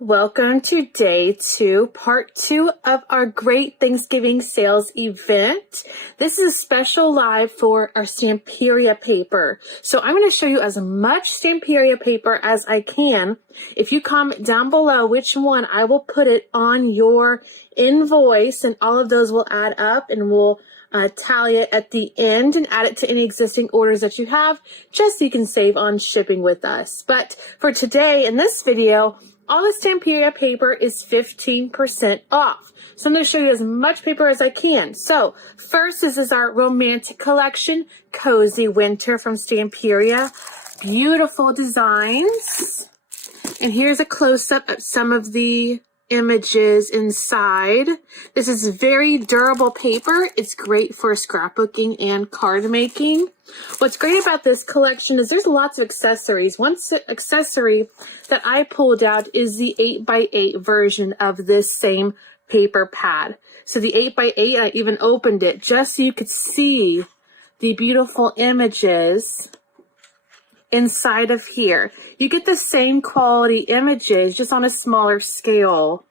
Welcome to day 2, part 2 of our Great Thanksgiving Sales event. This is a special live for our Stamperia paper. So I'm going to show you as much Stamperia paper as I can. If you comment down below which one, I will put it on your invoice, and all of those will add up, and we'll tally it at the end and add it to any existing orders that you have, just so you can save on shipping with us. But for today, in this video, all the Stamperia paper is 15% off. So I'm going to show you as much paper as I can. So first, this is our romantic collection, Cozy Winter from Stamperia. Beautiful designs. And here's a close-up of some of the images inside. This is very durable paper. It's great for scrapbooking and card making. What's great about this collection is there's lots of accessories. One accessory that I pulled out is the 8x8 version of this same paper pad. So the 8x8, I even opened it just so you could see the beautiful images inside of here. You get the same quality images, just on a smaller scale.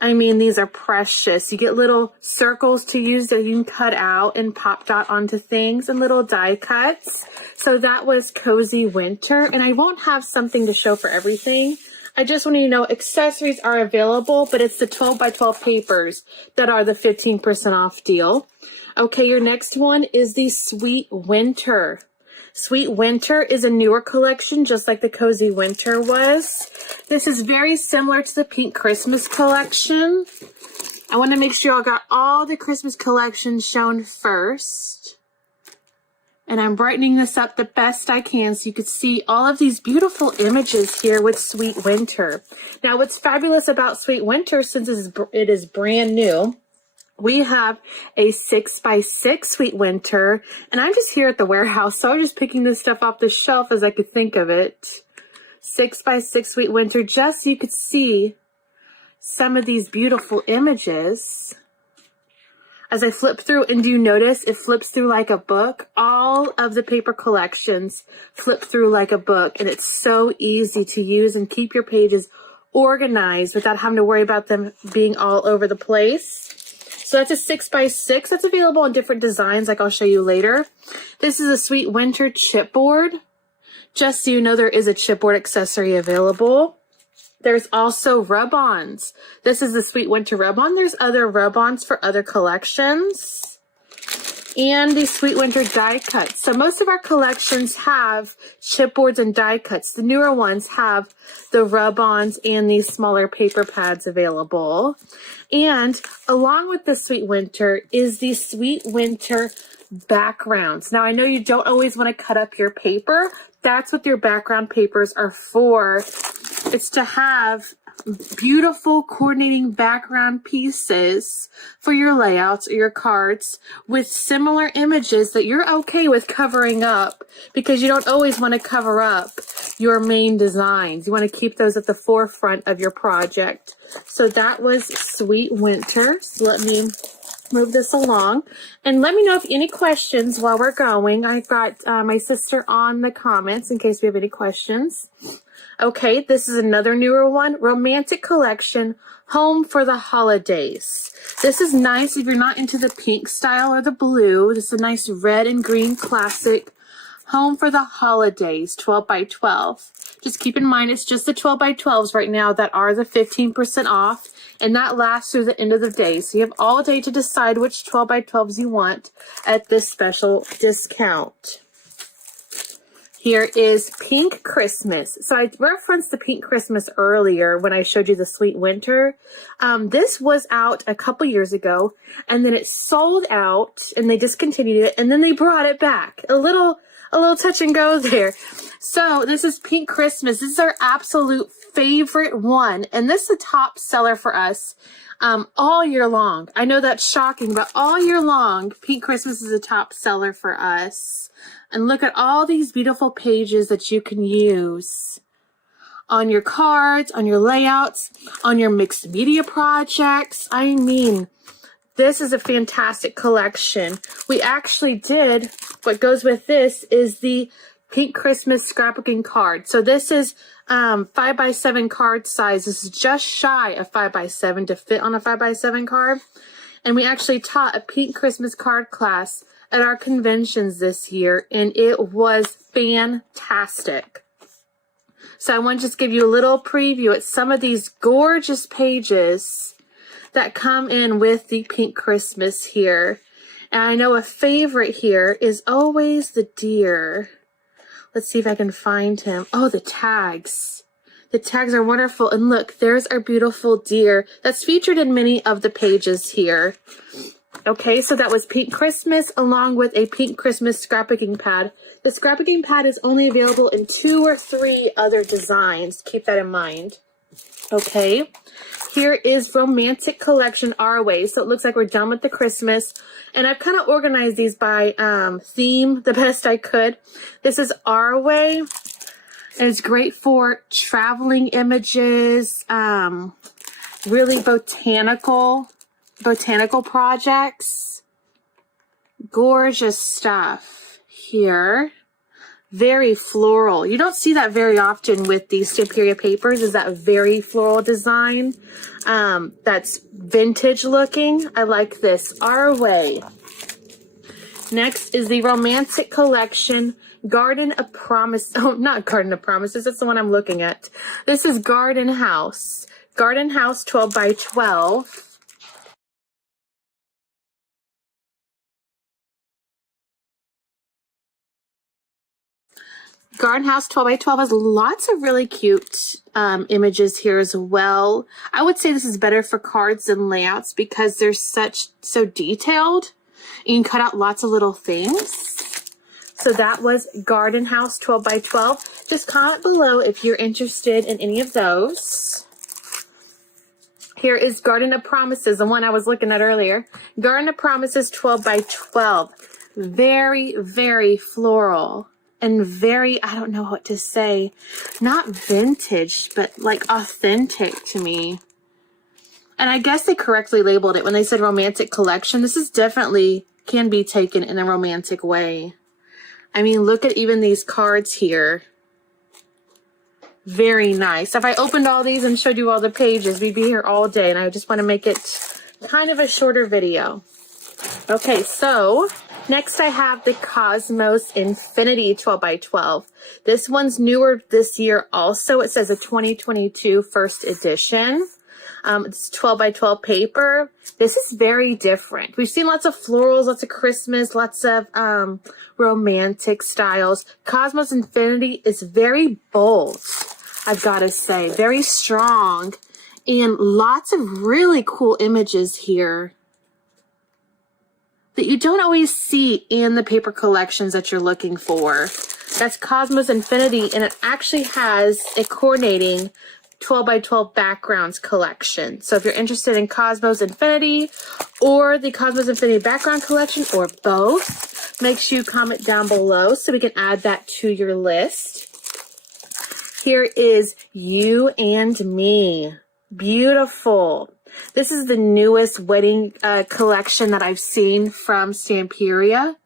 I mean, these are precious. You get little circles to use that you can cut out and pop dot onto things, and little die cuts. So that was Cozy Winter, and I won't have something to show for everything. I just want you to know accessories are available, but it's the 12x12 papers that are the 15% off deal. Okay, your next one is the Sweet Winter. Sweet Winter is a newer collection, just like the Cozy Winter was. This is very similar to the Pink Christmas collection. I want to make sure I got all the Christmas collections shown first. And I'm brightening this up the best I can so you could see all of these beautiful images here with Sweet Winter. Now, what's fabulous about Sweet Winter, since it is brand new, we have a 6x6 Sweet Winter, and I'm just here at the warehouse, so I'm just picking this stuff off the shelf as I could think of it. 6x6 Sweet Winter, just so you could see some of these beautiful images. As I flip through, and do you notice it flips through like a book? All of the paper collections flip through like a book, and it's so easy to use and keep your pages organized without having to worry about them being all over the place. So that's a 6x6. That's available in different designs, like I'll show you later. This is a Sweet Winter chipboard. Just so you know, there is a chipboard accessory available. There's also rub-ons. This is the Sweet Winter rub-on. There's other rub-ons for other collections. And the Sweet Winter die cuts. So most of our collections have chipboards and die cuts. The newer ones have the rub-ons and these smaller paper pads available. And along with the Sweet Winter is the Sweet Winter backgrounds. Now, I know you don't always want to cut up your paper. That's what your background papers are for. It's to have beautiful coordinating background pieces for your layouts or your cards with similar images that you're okay with covering up, because you don't always want to cover up your main designs. You want to keep those at the forefront of your project. So that was Sweet Winter. So let me move this along, and let me know if any questions while we're going. I've got my sister on the comments in case we have any questions. Okay, this is another newer one, Romantic Collection, Home for the Holidays. This is nice if you're not into the pink style or the blue. This is a nice red and green classic, Home for the Holidays, 12x12. Just keep in mind, it's just the 12x12s right now that are the 15% off, and that lasts through the end of the day. So you have all day to decide which 12x12s you want at this special discount. Here is Pink Christmas. So I referenced the Pink Christmas earlier when I showed you the Sweet Winter. This was out a couple years ago, and then it sold out, and they discontinued it, and then they brought it back. A little touch and go there. So this is Pink Christmas. This is our absolute favorite one, and this is a top seller for us all year long. I know that's shocking, but all year long, Pink Christmas is a top seller for us. And look at all these beautiful pages that you can use on your cards, on your layouts, on your mixed media projects. I mean, this is a fantastic collection. We actually did, what goes with this is the Pink Christmas scrapbooking card. So this is 5x7 card size. This is just shy of 5x7 to fit on a 5x7 card. And we actually taught a Pink Christmas card class at our conventions this year, and it was fantastic. So I want to just give you a little preview at some of these gorgeous pages that come in with the Pink Christmas here. And I know a favorite here is always the deer. Let's see if I can find him. Oh, the tags. The tags are wonderful. And look, there's our beautiful deer that's featured in many of the pages here. Okay, so that was Pink Christmas along with a Pink Christmas scrapbooking pad. The scrapbooking pad is only available in 2 or 3 other designs. Keep that in mind. Okay, here is Romantic Collection Our Way. So it looks like we're done with the Christmas. And I've kind of organized these by theme the best I could. This is Our Way. And it's great for traveling images, really botanical projects. Gorgeous stuff here. Very floral. You don't see that very often with these Stamperia papers, is that very floral design. That's vintage looking. I like this. Our Way. Next is the Romantic Collection Garden of Promise. Oh, not Garden of Promises. That's the one I'm looking at. This is Garden House. Garden House 12 by 12. Garden House 12 by 12 has lots of really cute images here as well. I would say this is better for cards than layouts because they're so detailed. You can cut out lots of little things. So that was Garden House 12 by 12. Just comment below if you're interested in any of those. Here is Garden of Promises, the one I was looking at earlier. Garden of Promises 12 by 12. Very, very floral. And very, I don't know what to say, not vintage, but like authentic to me. And I guess they correctly labeled it when they said Romantic Collection. This is definitely can be taken in a romantic way. I mean, look at even these cards here. Very nice. If I opened all these and showed you all the pages, we'd be here all day. And I just want to make it kind of a shorter video. Okay, so next I have the Cosmos Infinity 12 by 12. This one's newer this year also. It says a 2022 first edition. It's 12 by 12 paper. This is very different. We've seen lots of florals, lots of Christmas, lots of romantic styles. Cosmos Infinity is very bold, I've got to say. Very strong and lots of really cool images here that you don't always see in the paper collections that you're looking for. That's Cosmos Infinity, and it actually has a coordinating 12 by 12 backgrounds collection. So if you're interested in Cosmos Infinity or the Cosmos Infinity background collection or both, make sure you comment down below so we can add that to your list. Here is You and Me. Beautiful. This is the newest wedding collection that I've seen from Stamperia.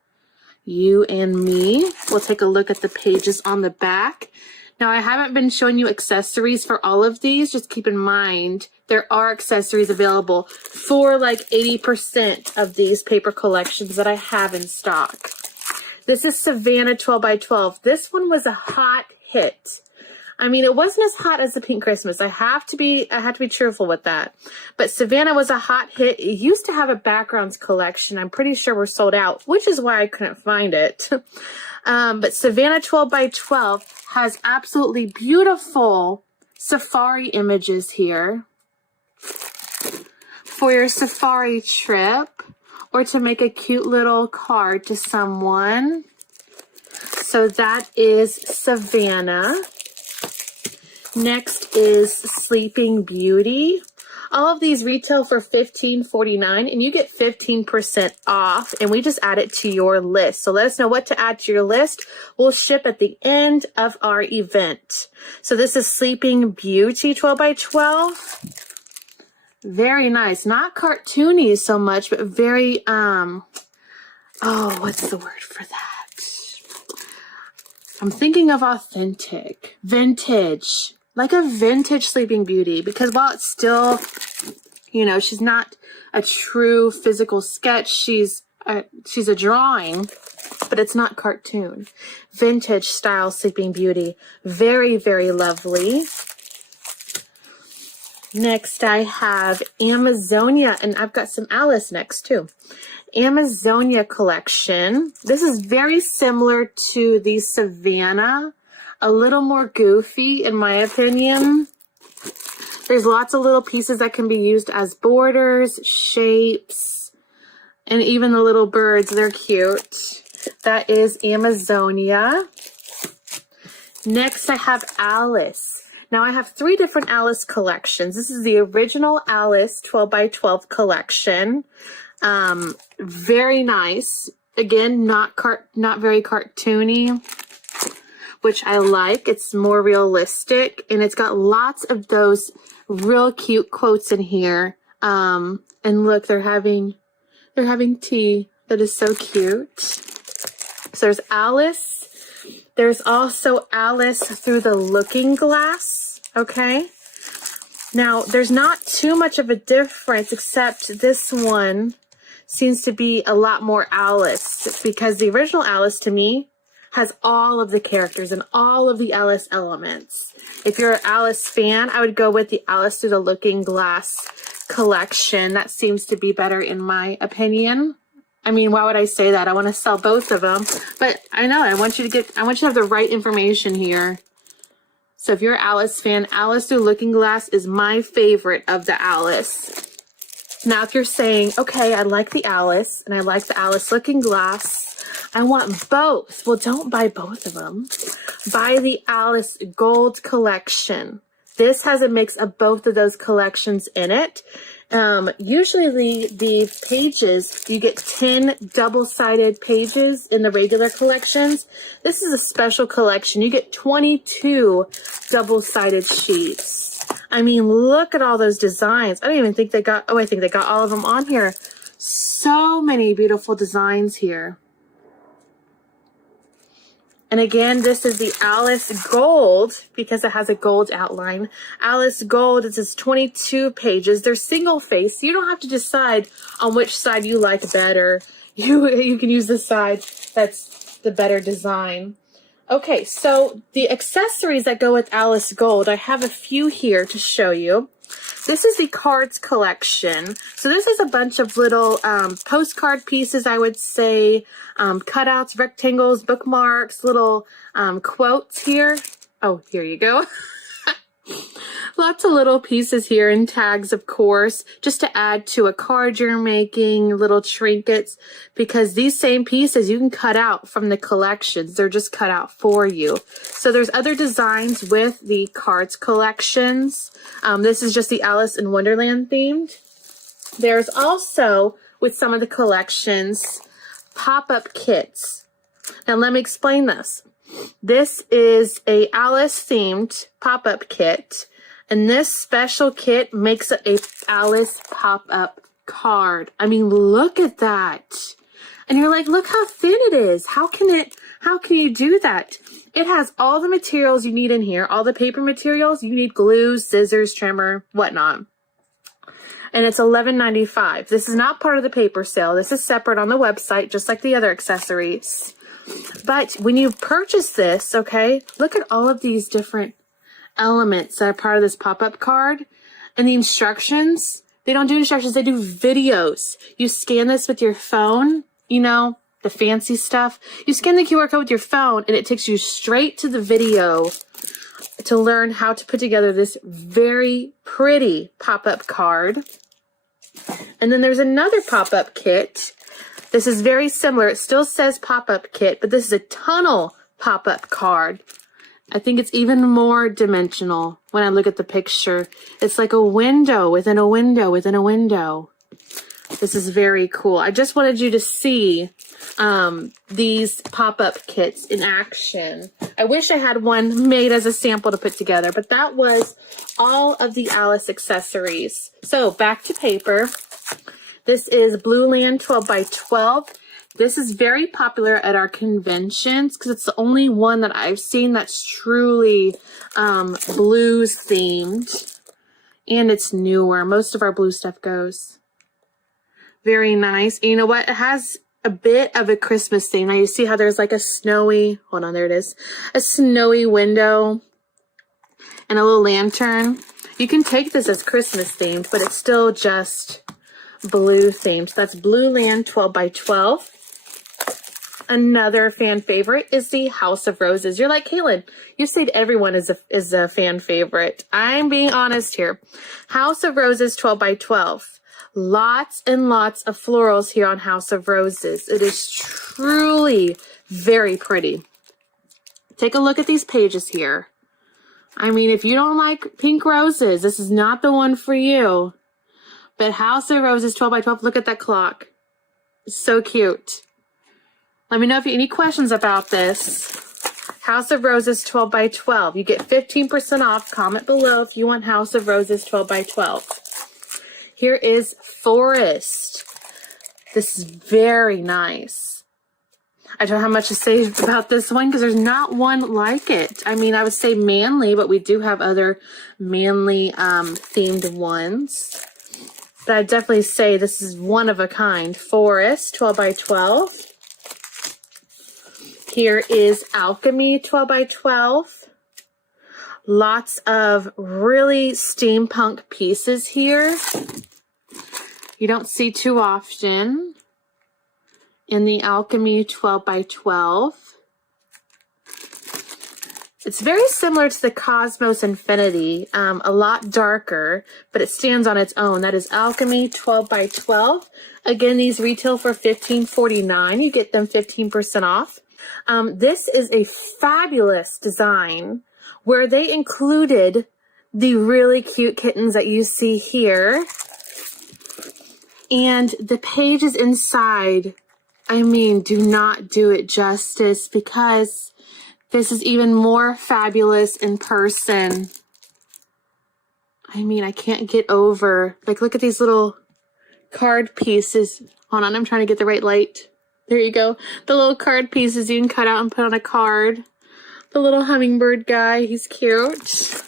You and Me. We'll take a look at the pages on the back. Now, I haven't been showing you accessories for all of these. Just keep in mind, there are accessories available for like 80% of these paper collections that I have in stock. This is Savannah 12 by 12. This one was a hot hit. I mean, it wasn't as hot as the Pink Christmas. I have to be truthful with that. But Savannah was a hot hit. It used to have a backgrounds collection. I'm pretty sure we're sold out, which is why I couldn't find it. But Savannah 12 by 12 has absolutely beautiful safari images here for your safari trip or to make a cute little card to someone. So that is Savannah. Next is Sleeping Beauty. All of these retail for $15.49 and you get 15% off, and we just add it to your list. So let us know what to add to your list. We'll ship at the end of our event. So this is Sleeping Beauty 12 by 12. Very nice. Not cartoony so much, but very, what's the word for that? I'm thinking of authentic, vintage, like a vintage Sleeping Beauty, because while it's still, you know, she's not a true physical sketch, she's a drawing, but it's not cartoon. Vintage style Sleeping Beauty. Very, very lovely. Next I have Amazonia, and I've got some Alice next too. Amazonia collection. This is very similar to the Savannah, a little more goofy in my opinion. There's lots of little pieces that can be used as borders, shapes, and even the little birds, they're cute. That is Amazonia. Next I have Alice. Now I have 3 different Alice collections. This is the original Alice 12 by 12 collection. Very nice. Again, not very cartoony, which I like. It's more realistic, and it's got lots of those real cute quotes in here. And look, they're having tea. That is so cute. So there's Alice. There's also Alice Through the Looking Glass. Okay. Now, there's not too much of a difference, except this one seems to be a lot more Alice, because the original Alice to me has all of the characters and all of the Alice elements. If you're an Alice fan, I would go with the Alice Through the Looking Glass collection. That seems to be better in my opinion. I mean, why would I say that? I want to sell both of them, but I know I want you to have the right information here. So if you're an Alice fan, Alice Through Looking Glass is my favorite of the Alice. Now, if you're saying, okay, I like the Alice and I like the Alice Looking Glass, I want both. Well, don't buy both of them. Buy the Alice Gold collection. This has a mix of both of those collections in it. Usually the pages, you get 10 double-sided pages in the regular collections. This is a special collection. You get 22 double-sided sheets. I mean, look at all those designs. I don't even think they got, oh, I think they got all of them on here. So many beautiful designs here. And again, this is the Alice Gold, because it has a gold outline. Alice Gold, this is 22 pages. They're single face, so you don't have to decide on which side you like better. You can use the side that's the better design. Okay, so the accessories that go with Alice Gold, I have a few here to show you. This is the cards collection. So this is a bunch of little postcard pieces, I would say, cutouts, rectangles, bookmarks, little quotes here. Oh, here you go. Lots of little pieces here and tags, of course, just to add to a card you're making, little trinkets, because these same pieces you can cut out from the collections. They're just cut out for you. So there's other designs with the cards collections. This is just the Alice in Wonderland themed. There's also, with some of the collections, pop-up kits. Now let me explain this. This is a Alice themed pop-up kit, and this special kit makes a Alice pop-up card. I mean, look at that. And you're like, look how thin it is. How can you do that? It has all the materials you need in here, all the paper materials. You need glue, scissors, trimmer, whatnot. And it's $11.95. This is not part of the paper sale. This is separate on the website, just like the other accessories. But when you purchase this, okay, look at all of these different elements that are part of this pop-up card. And the instructions, they don't do instructions, they do videos. You scan this with your phone, you know, the fancy stuff. You scan the QR code with your phone and it takes you straight to the video to learn how to put together this very pretty pop-up card. And then there's another pop-up kit. This is very similar. It still says pop-up kit, but this is a tunnel pop-up card. I think it's even more dimensional when I look at the picture. It's like a window within a window within a window. This is very cool. I just wanted you to see these pop-up kits in action. I wish I had one made as a sample to put together, but that was all of the Alice accessories. So back to paper. This is Blue Land 12 by 12. This is very popular at our conventions because it's the only one that I've seen that's truly blues themed. And it's newer. Most of our blue stuff goes. Very nice. And you know what? It has a bit of a Christmas theme. Now you see how there's like a snowy, hold on, there it is. A snowy window and a little lantern. You can take this as Christmas themed, but it's still just blue themed. So that's Blue Land 12 by 12. Another fan favorite is the House of Roses. You're like, Caitlin, you said everyone is a fan favorite. I'm being honest here. House of Roses 12 by 12. Lots and lots of florals here on House of Roses. It is truly very pretty. Take a look at these pages here. I mean, if you don't like pink roses, this is not the one for you. But House of Roses 12 by 12, look at that clock. It's so cute. Let me know if you have any questions about this. House of Roses 12 by 12. You get 15% off. Comment below if you want House of Roses 12 by 12. Here is Forest. This is very nice. I don't have much to say about this one because there's not one like it. I mean, I would say manly, but we do have other manly themed ones. But I'd definitely say this is one of a kind. Forest 12 by 12. Here is Alchemy 12 by 12. Lots of really steampunk pieces here. You don't see too often in the Alchemy 12 by 12. It's very similar to the Cosmos Infinity, a lot darker, but it stands on its own. That is Alchemy 12 by 12. Again, these retail for $15.49. You get them 15% off. This is a fabulous design where they included the really cute kittens that you see here. And the pages inside, I mean, do not do it justice because this is even more fabulous in person. I mean, I can't get over, like, look at these little card pieces. Hold on, I'm trying to get the right light. There you go. The little card pieces you can cut out and put on a card. The little hummingbird guy, he's cute.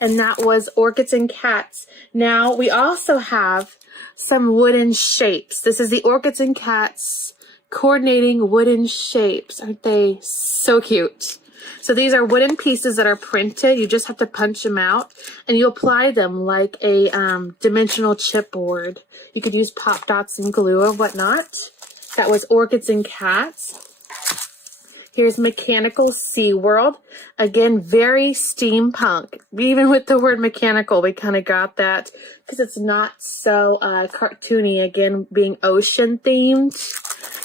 And that was Orchids and Cats. Now, we also have some wooden shapes. This is the Orchids and Cats coordinating wooden shapes. Aren't they so cute? So these are wooden pieces that are printed. You just have to punch them out and you apply them like a dimensional chipboard. You could use pop dots and glue or whatnot. That was Orchids and Cats. Here's Mechanical SeaWorld. Again, very steampunk. Even with the word mechanical, we kind of got that because it's not so cartoony. Again, being ocean themed.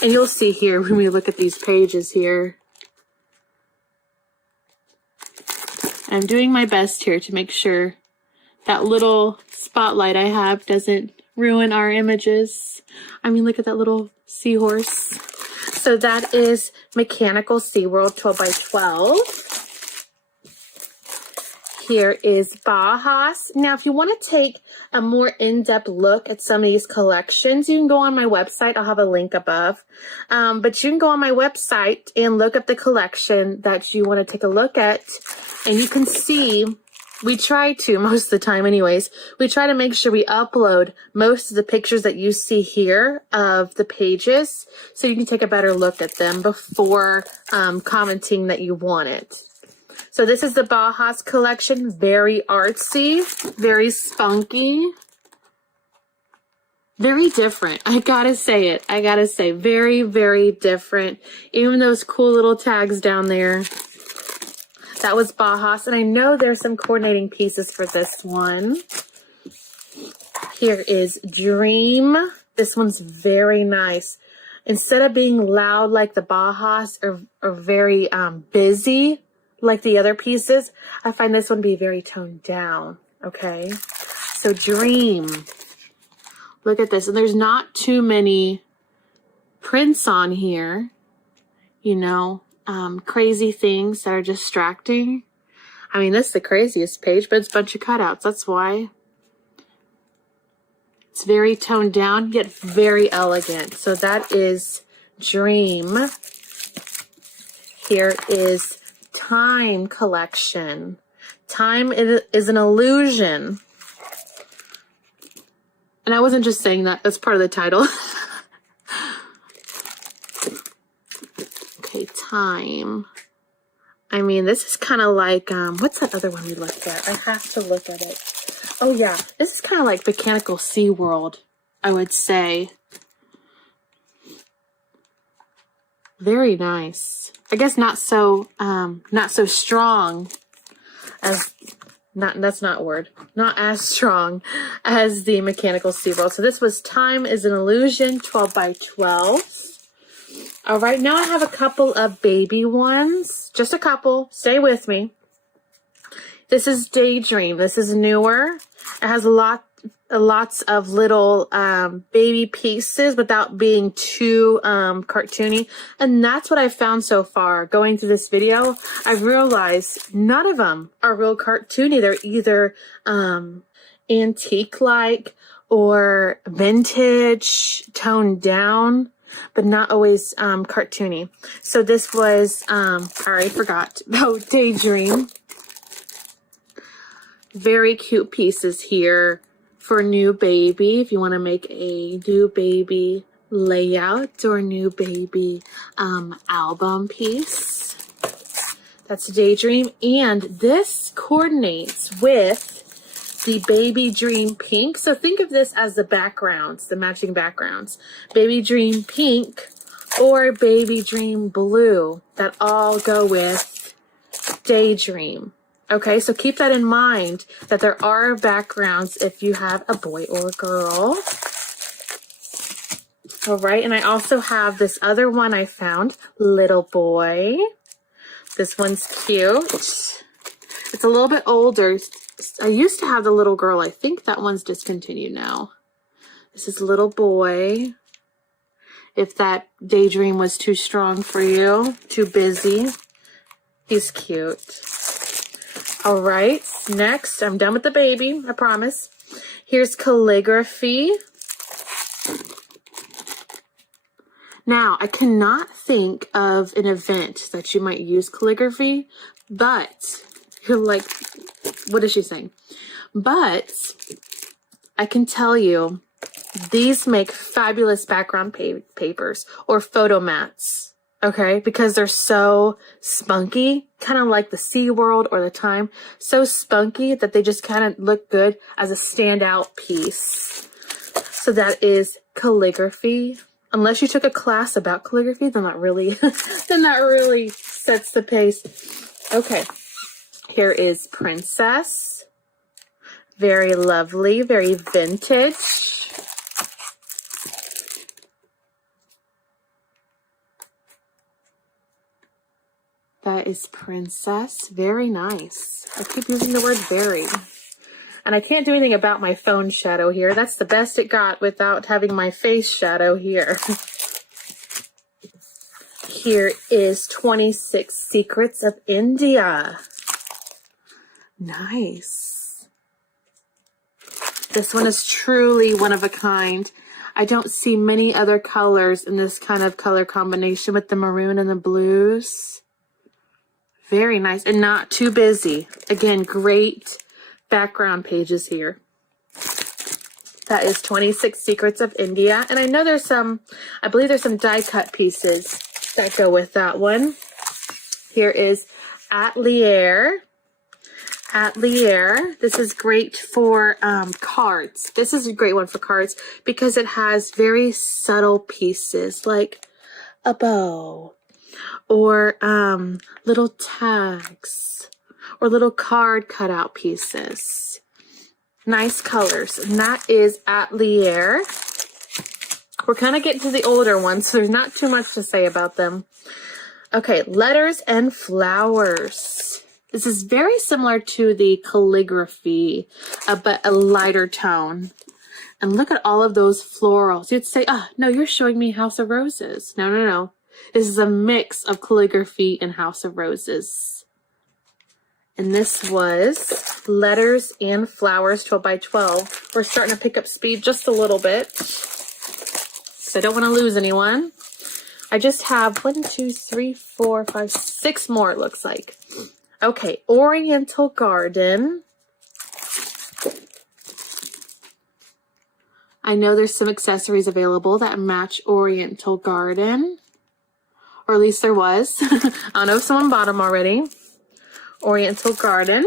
And you'll see here when we look at these pages here. I'm doing my best here to make sure that little spotlight I have doesn't ruin our images. I mean, look at that little seahorse. So that is Mechanical SeaWorld 12 by 12. Here is Bauhaus. Now, if you want to take a more in-depth look at some of these collections, you can go on my website. I'll have a link above. But you can go on my website and look up the collection that you want to take a look at. And you can see, we try to, most of the time anyways, we try to make sure we upload most of the pictures that you see here of the pages so you can take a better look at them before commenting that you want it. So this is the Bauhaus collection, very artsy, very spunky, very different. I gotta say it. I gotta say, very, very different. Even those cool little tags down there. That was Bauhaus, and I know there's some coordinating pieces for this one. Here is Dream. This one's very nice. Instead of being loud like the Bauhaus or very busy like the other pieces, I find this one to be very toned down, okay? So Dream. Look at this, and there's not too many prints on here, you know. Crazy things that are distracting. I mean, this is the craziest page, but it's a bunch of cutouts. That's why. It's very toned down, yet very elegant. So that is Dream. Here is Time collection. Time is an illusion. And I wasn't just saying that, that's part of the title. Okay, Time. I mean, this is kind of like, what's that other one we looked at? I have to look at it. Oh yeah, this is kind of like Botanical SeaWorld, I would say. Very nice. I guess not so strong as, that's not a word. Not as strong as the Mechanical SeaWorld. So this was Time is an Illusion, 12 by 12. All right, now I have a couple of baby ones. Just a couple. Stay with me. This is Daydream. This is newer. It has lots of little baby pieces without being too cartoony. And that's what I've found so far. Going through this video, I've realized none of them are real cartoony. They're either antique-like or vintage, toned down, but not always cartoony. So this was, I already forgot. Oh, Daydream. Very cute pieces here for new baby. If you want to make a new baby layout or new baby album piece. That's Daydream. And this coordinates with the Baby Dream Pink. So think of this as the backgrounds, the matching backgrounds. Baby Dream Pink or Baby Dream Blue that all go with Daydream. Okay, so keep that in mind, that there are backgrounds if you have a boy or a girl. All right, and I also have this other one I found, Little Boy. This one's cute. It's a little bit older. I used to have the little girl. I think that one's discontinued now. This is Little Boy. If that Daydream was too strong for you, too busy, he's cute. All right, next, I'm done with the baby, I promise. Here's Calligraphy. Now, I cannot think of an event that you might use calligraphy, but you're like, what is she saying? But I can tell you, these make fabulous background papers or photo mats. Okay, because they're so spunky, kind of like the SeaWorld or the Time. So spunky that they just kind of look good as a standout piece. So that is Calligraphy. Unless you took a class about calligraphy, then that really, then that really sets the pace. Okay, here is Princess. Very lovely, very vintage. That is Princess. Very nice. I keep using the word very. And I can't do anything about my phone shadow here. That's the best it got without having my face shadow here. Here is 26 Secrets of India. Nice. This one is truly one of a kind. I don't see many other colors in this kind of color combination with the maroon and the blues. Very nice and not too busy. Again, great background pages here. That is 26 Secrets of India. And I know there's some, I believe there's some die cut pieces that go with that one. Here is Atelier. Atelier. This is great for cards. This is a great one for cards because it has very subtle pieces like a bow. Or little tags, or little card cutout pieces. Nice colors. And that is Atelier. We're kind of getting to the older ones, so there's not too much to say about them. Okay, Letters and Flowers. This is very similar to the Calligraphy, but a lighter tone. And look at all of those florals. You'd say, oh, no, you're showing me House of Roses. No, no, no. This is a mix of Calligraphy and House of Roses. And this was Letters and Flowers, 12 by 12. We're starting to pick up speed just a little bit, so I don't want to lose anyone. I just have 1, 2, 3, 4, 5, 6 more, it looks like. Okay, Oriental Garden. I know there's some accessories available that match Oriental Garden. Or at least there was. I don't know if someone bought them already. Oriental Garden.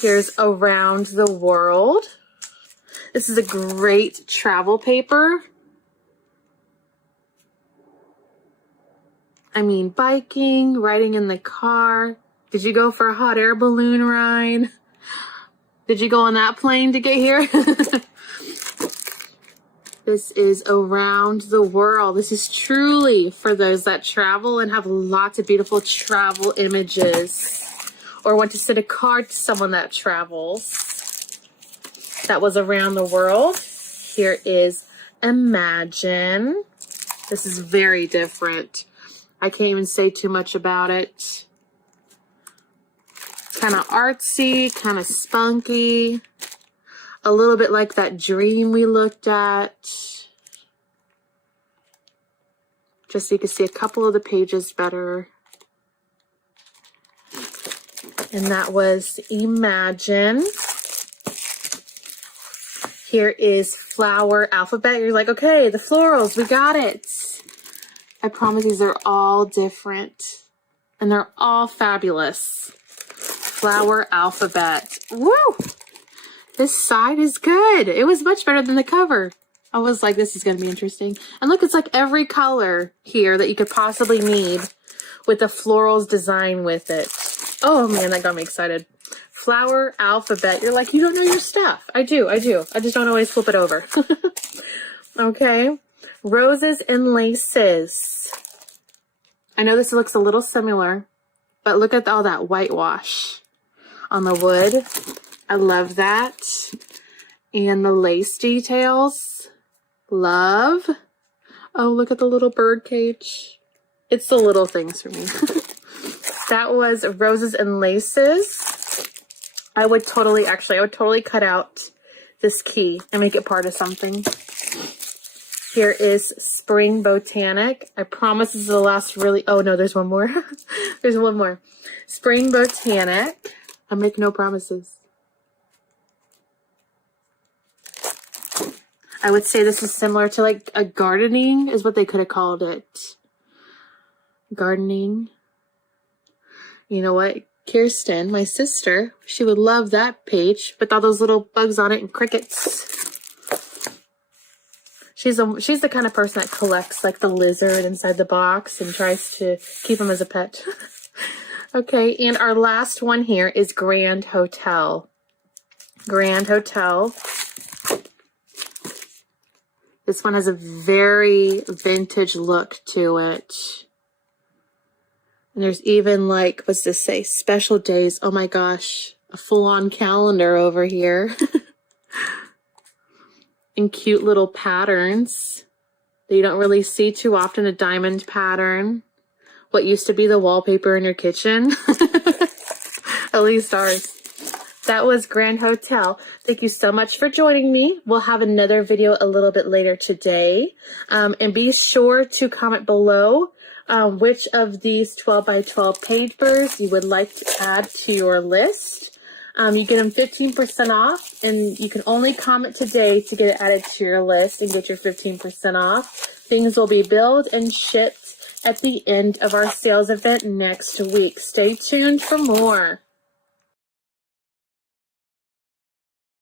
Here's Around the World. This is a great travel paper. I mean, biking, riding in the car. Did you go for a hot air balloon ride? Did you go on that plane to get here? This is Around the World. This is truly for those that travel and have lots of beautiful travel images, or want to send a card to someone that travels. That was Around the World. Here is Imagine. This is very different. I can't even say too much about it. Kind of artsy, kind of spunky. A little bit like that dream we looked at. Just so you can see a couple of the pages better. And that was Imagine. Here is Flower Alphabet. You're like, okay, the florals, we got it. I promise these are all different. And they're all fabulous. Flower Alphabet. Woo! This side is good. It was much better than the cover. I was like, this is going to be interesting. And look, it's like every color here that you could possibly need with the florals design with it. Oh man, that got me excited. Flower Alphabet. You're like, you don't know your stuff. I do. I just don't always flip it over. Okay. Roses and Laces. I know this looks a little similar, but look at all that whitewash on the wood. I love that. And the lace details. Love. Oh, look at the little bird cage. It's the little things for me. That was Roses and Laces. I would totally cut out this key and make it part of something. Here is Spring Botanic. I promise this is the last oh no, there's one more. There's one more. Spring Botanic. I make no promises. I would say this is similar to like a gardening is what they could have called it. Gardening. You know what? Kirsten, my sister, she would love that page with all those little bugs on it and crickets. She's the kind of person that collects like the lizard inside the box and tries to keep him as a pet. Okay, and our last one here is Grand Hotel. Grand Hotel. This one has a very vintage look to it. And there's even like, what's this say? Special days. Oh my gosh. A full-on calendar over here. And cute little patterns that you don't really see too often. A diamond pattern. What used to be the wallpaper in your kitchen. At least ours. That was Grand Hotel. Thank you so much for joining me. We'll have another video a little bit later today. And be sure to comment below which of these 12 by 12 papers you would like to add to your list. You get them 15% off, and you can only comment today to get it added to your list and get your 15% off. Things will be billed and shipped at the end of our sales event next week. Stay tuned for more.